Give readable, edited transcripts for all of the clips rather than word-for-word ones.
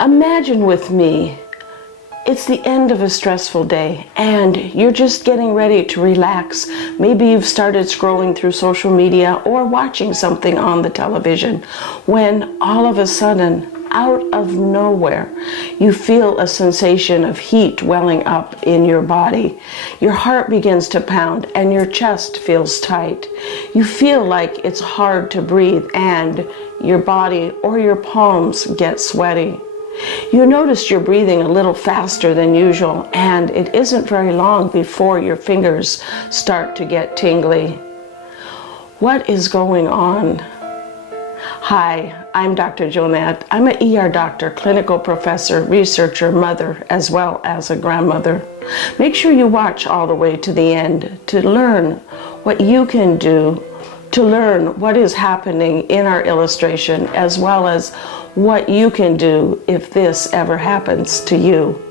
Imagine with me, it's the end of a stressful day and you're just getting ready to relax. Maybe you've started scrolling through social media or watching something on the television when all of a sudden, out of nowhere, you feel a sensation of heat welling up in your body. Your heart begins to pound and your chest feels tight. You feel like it's hard to breathe and your body or your palms get sweaty. You notice you're breathing a little faster than usual, and it isn't very long before your fingers start to get tingly. What is going on? Hi, I'm Dr. Jonette. I'm an ER doctor, clinical professor, researcher, mother, as well as a grandmother. Make sure you watch all the way to the end to learn what you can do, to learn what is happening in our illustration, as well as what you can do if this ever happens to you.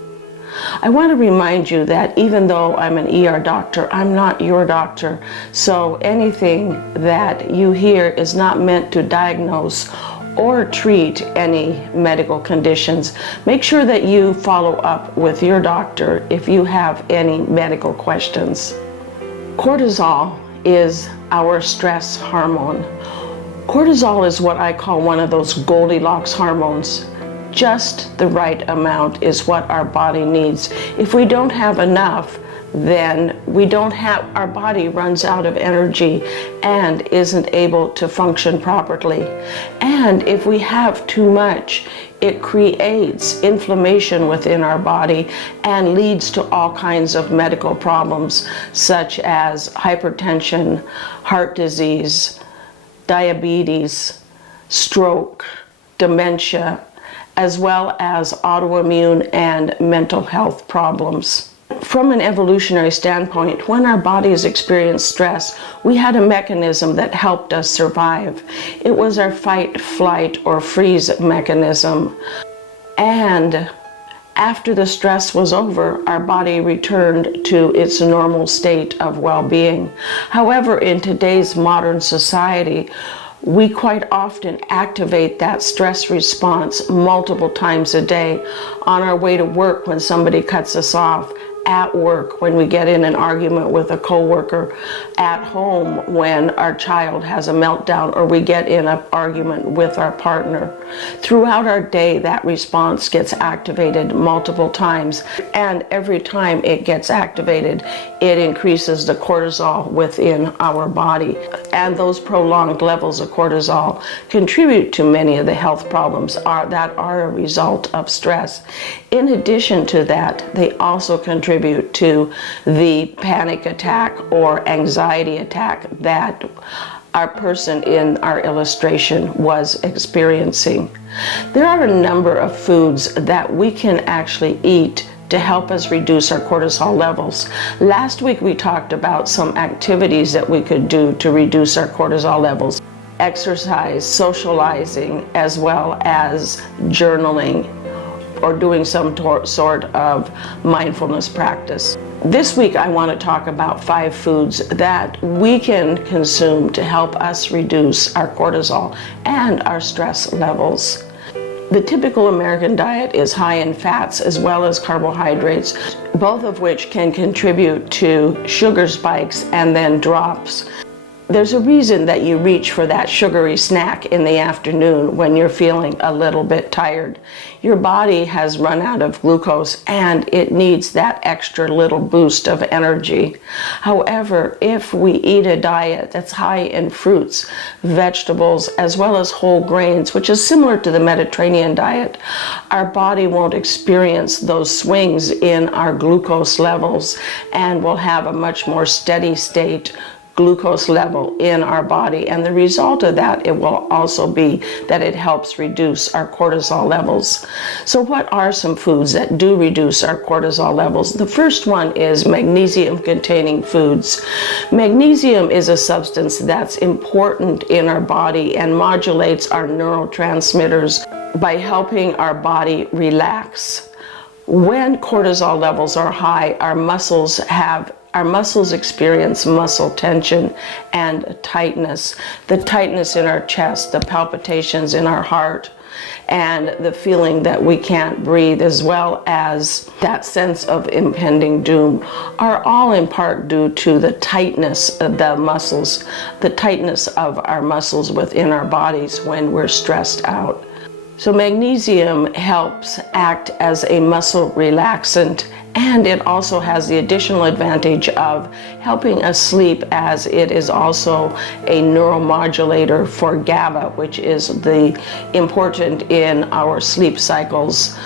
I want to remind you that even though I'm an ER doctor, I'm not your doctor. So anything that you hear is not meant to diagnose or treat any medical conditions. Make sure that you follow up with your doctor if you have any medical questions. Cortisol is our stress hormone. Cortisol is what I call one of those Goldilocks hormones. Just the right amount is what our body needs. If we don't have enough, then our body runs out of energy and isn't able to function properly. And if we have too much, it creates inflammation within our body and leads to all kinds of medical problems such as hypertension, heart disease, diabetes, stroke, dementia, as well as autoimmune and mental health problems. From an evolutionary standpoint, when our bodies experienced stress, we had a mechanism that helped us survive. It was our fight, flight, or freeze mechanism. And after the stress was over, our body returned to its normal state of well-being. However, in today's modern society, we quite often activate that stress response multiple times a day. On our way to work when somebody cuts us off, at work when we get in an argument with a coworker, at home when our child has a meltdown or we get in an argument with our partner. Throughout our day, that response gets activated multiple times, and every time it gets activated, it increases the cortisol within our body. And those prolonged levels of cortisol contribute to many of the health problems that are a result of stress. In addition to that, they also contribute to the panic attack or anxiety attack that our person in our illustration was experiencing. There are a number of foods that we can actually eat to help us reduce our cortisol levels. Last week we talked about some activities that we could do to reduce our cortisol levels. Exercise, socializing, as well as journaling, or doing some sort of mindfulness practice. This week I want to talk about 5 foods that we can consume to help us reduce our cortisol and our stress levels. The typical American diet is high in fats as well as carbohydrates, both of which can contribute to sugar spikes and then drops. There's a reason that you reach for that sugary snack in the afternoon when you're feeling a little bit tired. Your body has run out of glucose and it needs that extra little boost of energy. However, if we eat a diet that's high in fruits, vegetables, as well as whole grains, which is similar to the Mediterranean diet, our body won't experience those swings in our glucose levels and will have a much more steady state glucose level in our body, and the result of that, it will also be that it helps reduce our cortisol levels. So what are some foods that do reduce our cortisol levels? The first one is magnesium containing foods. Magnesium is a substance that's important in our body and modulates our neurotransmitters by helping our body relax. When cortisol levels are high, our muscles experience muscle tension and tightness. The tightness in our chest, the palpitations in our heart. and the feeling that we can't breathe, as well as that sense of impending doom, are all in part due to the tightness of the muscles, the tightness of our muscles within our bodies when we're stressed out. So magnesium helps act as a muscle relaxant, and it also has the additional advantage of helping us sleep, as it is also a neuromodulator for GABA, which is important in our sleep cycles.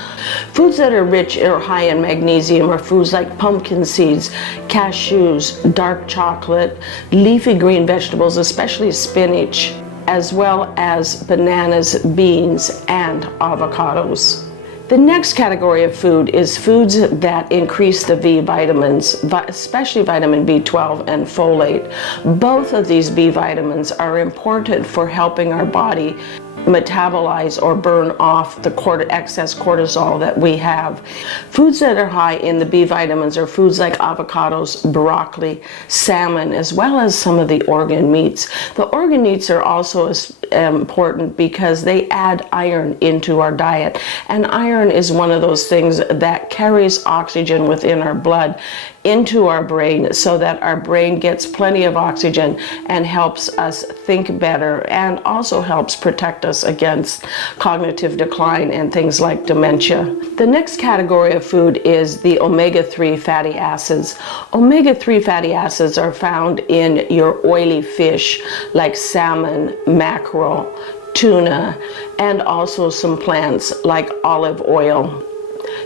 Foods that are rich or high in magnesium are foods like pumpkin seeds, cashews, dark chocolate, leafy green vegetables, especially spinach, as well as bananas, beans, and avocados. The next category of food is foods that increase the B vitamins, especially vitamin B12 and folate. Both of these B vitamins are important for helping our body metabolize or burn off the excess cortisol that we have. Foods that are high in the B vitamins are foods like avocados, broccoli, salmon, as well as some of the organ meats. The organ meats are also important because they add iron into our diet, and iron is one of those things that carries oxygen within our blood into our brain, so that our brain gets plenty of oxygen and helps us think better, and also helps protect us against cognitive decline and things like dementia. The next category of food is the omega-3 fatty acids. Omega-3 fatty acids are found in your oily fish like salmon, mackerel, tuna, and also some plants like olive oil.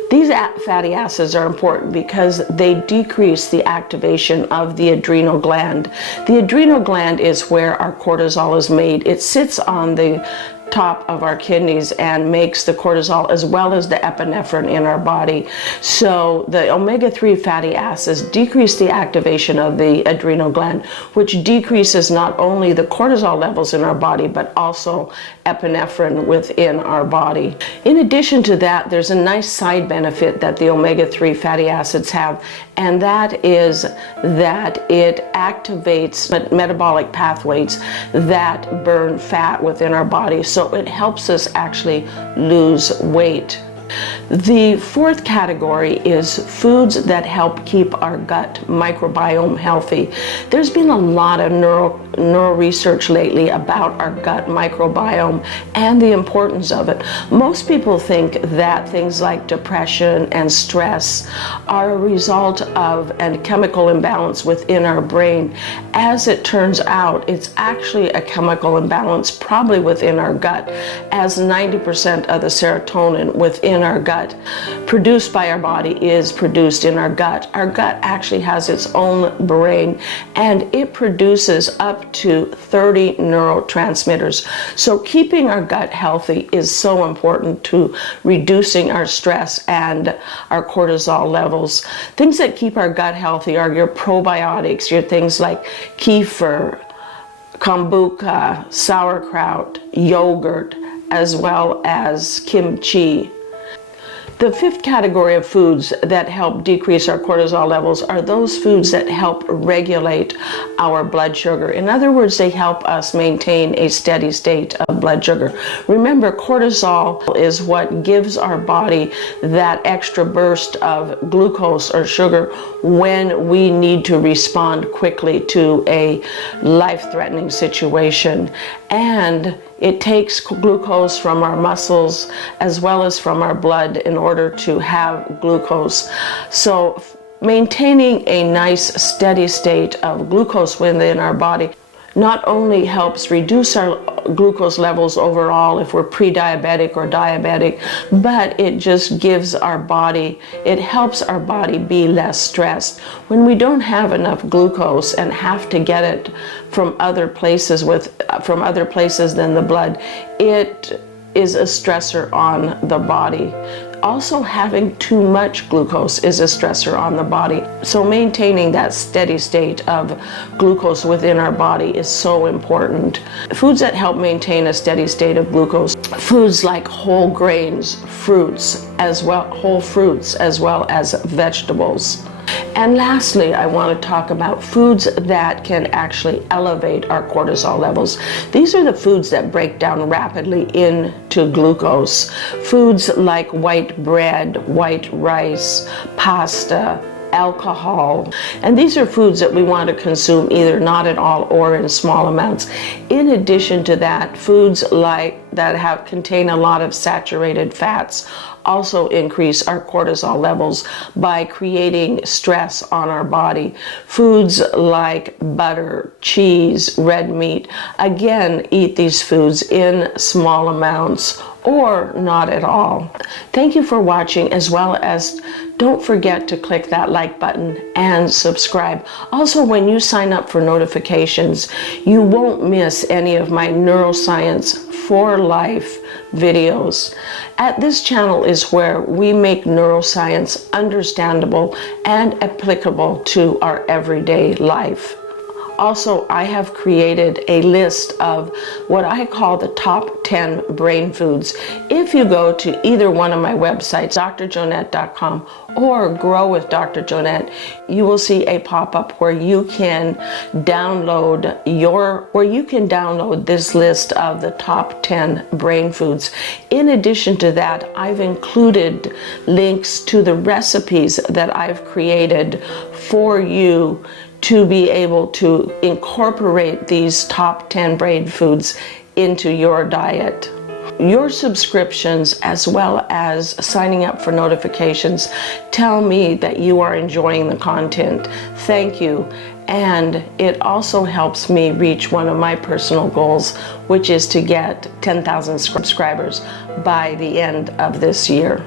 These fatty acids are important because they decrease the activation of the adrenal gland. The adrenal gland is where our cortisol is made. It sits on the top of our kidneys and makes the cortisol as well as the epinephrine in our body. So the omega-3 fatty acids decrease the activation of the adrenal gland, which decreases not only the cortisol levels in our body, but also epinephrine within our body. In addition to that, there's a nice side benefit that the omega-3 fatty acids have, and that is that it activates metabolic pathways that burn fat within our body. So it helps us actually lose weight. The fourth category is foods that help keep our gut microbiome healthy. There's been a lot of neuro research lately about our gut microbiome and the importance of it. Most people think that things like depression and stress are a result of a chemical imbalance within our brain. As it turns out, it's actually a chemical imbalance probably within our gut, as 90% of the serotonin within our gut produced by our body is produced in our gut. Our gut actually has its own brain, and it produces up to 30 neurotransmitters. So keeping our gut healthy is so important to reducing our stress and our cortisol levels. Things that keep our gut healthy are your probiotics, your things like kefir, kombucha, sauerkraut, yogurt, as well as kimchi. The fifth category of foods that help decrease our cortisol levels are those foods that help regulate our blood sugar. In other words, they help us maintain a steady state of blood sugar. Remember, cortisol is what gives our body that extra burst of glucose or sugar when we need to respond quickly to a life-threatening situation. And it takes glucose from our muscles as well as from our blood in order to have glucose. So maintaining a nice steady state of glucose within our body not only helps reduce our glucose levels overall if we're pre-diabetic or diabetic, but it just gives our body, it helps our body be less stressed. When we don't have enough glucose and have to get it from other places than the blood, it is a stressor on the body. Also, having too much glucose is a stressor on the body. So maintaining that steady state of glucose within our body is so important. Foods that help maintain a steady state of glucose Foods like whole grains, fruits, whole fruits as well as vegetables. And lastly, I want to talk about foods that can actually elevate our cortisol levels. These are the foods that break down rapidly into glucose. Foods like white bread, white rice, pasta, alcohol, and these are foods that we want to consume either not at all or in small amounts. In addition to that, foods that contain a lot of saturated fats also increase our cortisol levels by creating stress on our body. Foods like butter, cheese, red meat, again, eat these foods in small amounts or not at all. Thank you for watching, as well as don't forget to click that like button and subscribe. Also, when you sign up for notifications, you won't miss any of my neuroscience for life videos. At this channel is where we make neuroscience understandable and applicable to our everyday life. Also, I have created a list of what I call the top 10 brain foods. If you go to either one of my websites, drjonette.com or Grow with Dr. Jonette, you will see a pop-up where you can download this list of the top 10 brain foods. In addition to that, I've included links to the recipes that I've created for you to be able to incorporate these top 10 brain foods into your diet. Your subscriptions, as well as signing up for notifications, tell me that you are enjoying the content. Thank you. And it also helps me reach one of my personal goals, which is to get 10,000 subscribers by the end of this year.